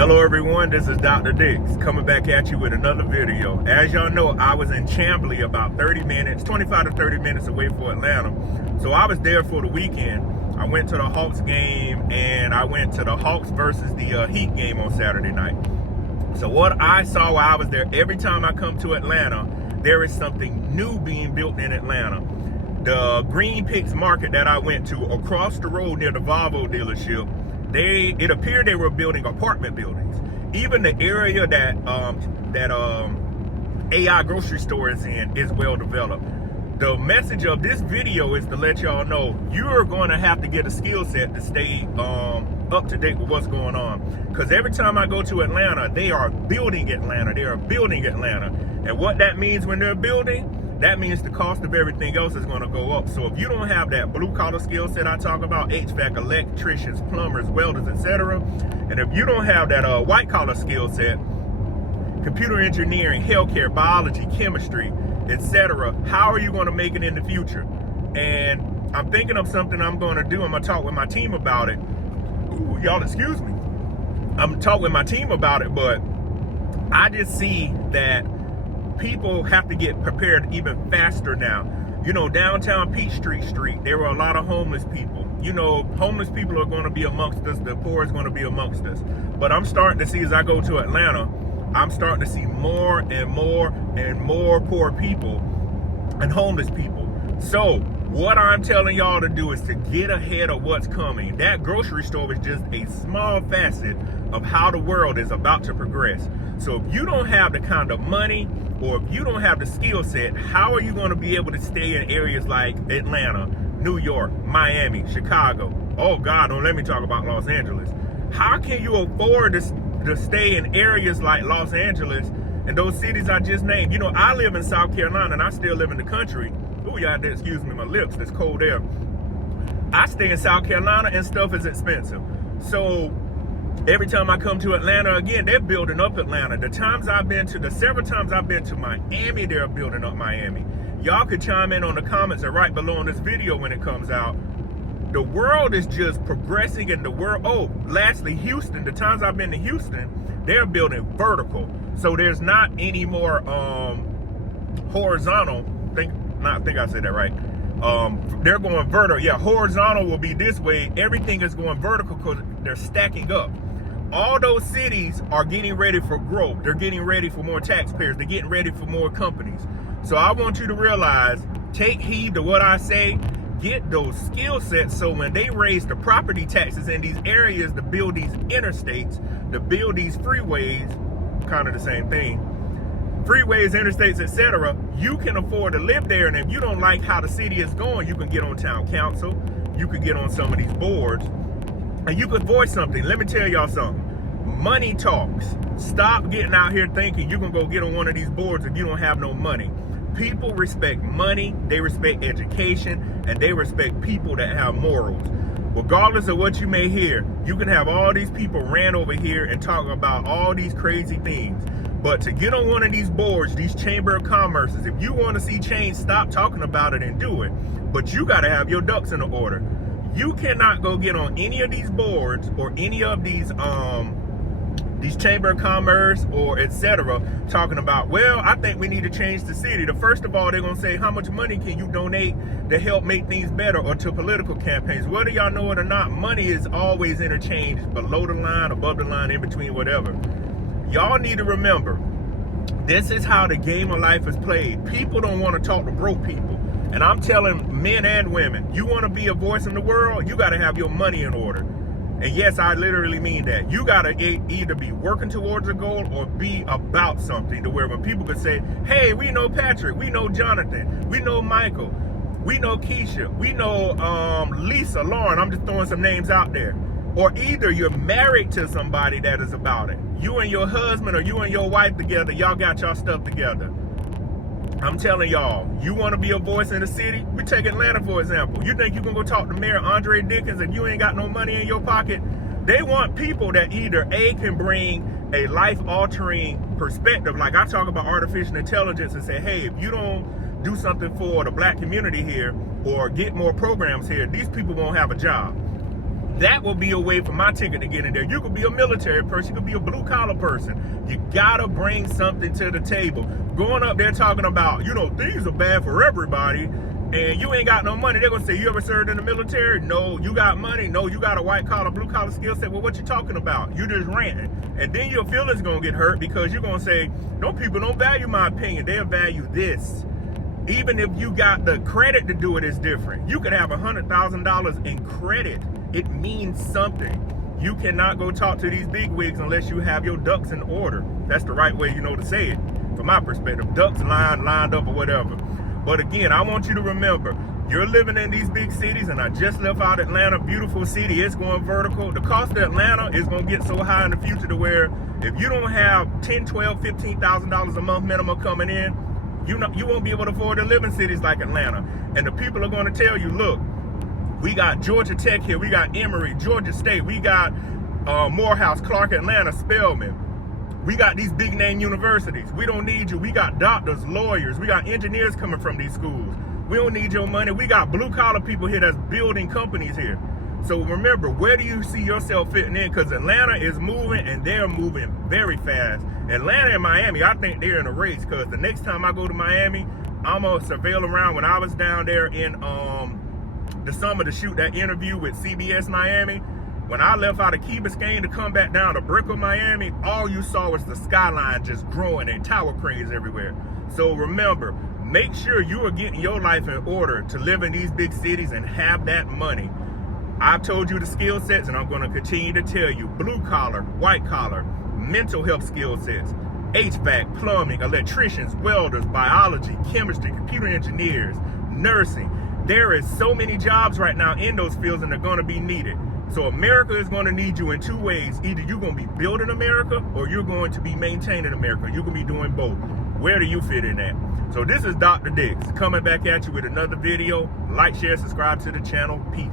Hello everyone, this is Dr. Dix coming back at you with another video. As y'all know, I was in Chamblee about 25 to 30 minutes away from Atlanta. So I was there for the weekend. I went to the Hawks game and I went to the Hawks versus the Heat game on Saturday night. So what I saw while I was there, every time I come to Atlanta, there is something new being built in Atlanta. The Green Picks market that I went to across the road near the Volvo dealership, it appeared they were building apartment buildings. Even the area that AI grocery store is in is well developed. The message of this video is to let y'all know you're going to have to get a skill set to stay up to date with what's going on. Because every time I go to Atlanta, they are building Atlanta. They are building Atlanta. And what that means when they're building, that means the cost of everything else is going to go up. So if you don't have that blue collar skill set I talk about, HVAC, electricians, plumbers, welders, etc., and if you don't have that white collar skill set, computer engineering, healthcare, biology, chemistry, etc., how are you going to make it in the future? And I'm thinking of something I'm going to do. I'm going to talk with my team about it. Ooh, y'all excuse me. I'm going to talk with my team about it, but I just see that people have to get prepared even faster now. You know, downtown Peachtree Street, there were a lot of homeless people. You know, homeless people are going to be amongst us. The poor is going to be amongst us. But I'm starting to see, as I go to Atlanta, I'm starting to see more and more and more poor people and homeless people. So what I'm telling y'all to do is to get ahead of what's coming. That grocery store is just a small facet of how the world is about to progress. So if you don't have the kind of money or if you don't have the skill set, how are you going to be able to stay in areas like Atlanta, New York, Miami, Chicago? Oh God, don't let me talk about Los Angeles. How can you afford to stay in areas like Los Angeles and those cities I just named? You know, I live in South Carolina and I still live in the country. Oh, y'all have to excuse me, my lips, there's cold air. I stay in South Carolina and stuff is expensive. So every time I come to Atlanta again, they're building up Atlanta. The several times I've been to Miami, they're building up Miami. Y'all could chime in on the comments or right below on this video when it comes out. The world is just progressing in the world. Oh, lastly, Houston, the times I've been to Houston, they're building vertical. So there's not any more horizontal. I think I said that right. They're going vertical. Yeah, horizontal will be this way. Everything is going vertical because they're stacking up. All those cities are getting ready for growth. They're getting ready for more taxpayers. They're getting ready for more companies. So I want you to realize, take heed to what I say. Get those skill sets so when they raise the property taxes in these areas to build these interstates, to build these freeways, kind of the same thing, freeways, interstates, etc., you can afford to live there. And if you don't like how the city is going, you can get on town council, you could get on some of these boards, and you could voice something. Let me tell y'all something. Money talks. Stop getting out here thinking you can go get on one of these boards if you don't have no money. People respect money, they respect education, and they respect people that have morals. Regardless of what you may hear, you can have all these people ran over here and talk about all these crazy things. But to get on one of these boards, these chamber of commerces, if you want to see change, stop talking about it and do it. But you got to have your ducks in order. You cannot go get on any of these boards or any of these chamber of commerce or etc. talking about, well, I think we need to change the city. First of all, they're going to say, how much money can you donate to help make things better, or to political campaigns? Whether y'all know it or not, money is always interchanged below the line, above the line, in between, whatever. Y'all need to remember, this is how the game of life is played. People don't want to talk to broke people. And I'm telling men and women, you want to be a voice in the world, you got to have your money in order. And yes, I literally mean that. You got to either be working towards a goal or be about something, to where when people could say, hey, we know Patrick, we know Jonathan, we know Michael, we know Keisha, we know Lisa, Lauren, I'm just throwing some names out there. Or either you're married to somebody that is about it. You and your husband or you and your wife together, y'all got y'all stuff together. I'm telling y'all, you want to be a voice in the city? We take Atlanta, for example. You think you can go talk to Mayor Andre Dickens if you ain't got no money in your pocket? They want people that either A, can bring a life-altering perspective. Like I talk about artificial intelligence and say, hey, if you don't do something for the black community here or get more programs here, these people won't have a job. That will be a way for my ticket to get in there. You could be a military person, you could be a blue collar person. You gotta bring something to the table. Going up there talking about, you know, things are bad for everybody, and you ain't got no money. They're gonna say, you ever served in the military? No. You got money? No. You got a white collar, blue collar skill set? Well, what you talking about? You just ranting. And then your feelings gonna get hurt because you're gonna say, no, people don't value my opinion. They'll value this. Even if you got the credit to do it, is different. You could have $100,000 in credit. It means something. You cannot go talk to these big wigs unless you have your ducks in order. That's the right way, you know, to say it. From my perspective, ducks lined up or whatever. But again, I want you to remember, you're living in these big cities, and I just left out Atlanta, beautiful city. It's going vertical. The cost of Atlanta is going to get so high in the future to where if you don't have $10, $12, $15,000 a month minimum coming in, you won't be able to afford to live in cities like Atlanta. And the people are going to tell you, look, we got Georgia Tech here, we got Emory, Georgia State, we got Morehouse, Clark, Atlanta, Spelman. We got these big name universities. We don't need you. We got doctors, lawyers, we got engineers coming from these schools. We don't need your money. We got blue collar people here that's building companies here. So remember, where do you see yourself fitting in? Because Atlanta is moving, and they're moving very fast. Atlanta and Miami, I think they're in a race, because the next time I go to Miami, I'm going to surveil around. When I was down there in the summer to shoot that interview with CBS Miami, when I left out of Key Biscayne to come back down to Brickell, Miami, all you saw was the skyline just growing and tower cranes everywhere. So remember, make sure you are getting your life in order to live in these big cities and have that money. I've told you the skill sets, and I'm going to continue to tell you: blue collar, white collar, mental health skill sets, HVAC, plumbing, electricians, welders, biology, chemistry, computer engineers, nursing. There is so many jobs right now in those fields, and they're going to be needed. So America is going to need you in two ways. Either you're going to be building America, or you're going to be maintaining America. You're going to be doing both. Where do you fit in that? So this is Dr. Dix coming back at you with another video. Like, share, subscribe to the channel. Peace.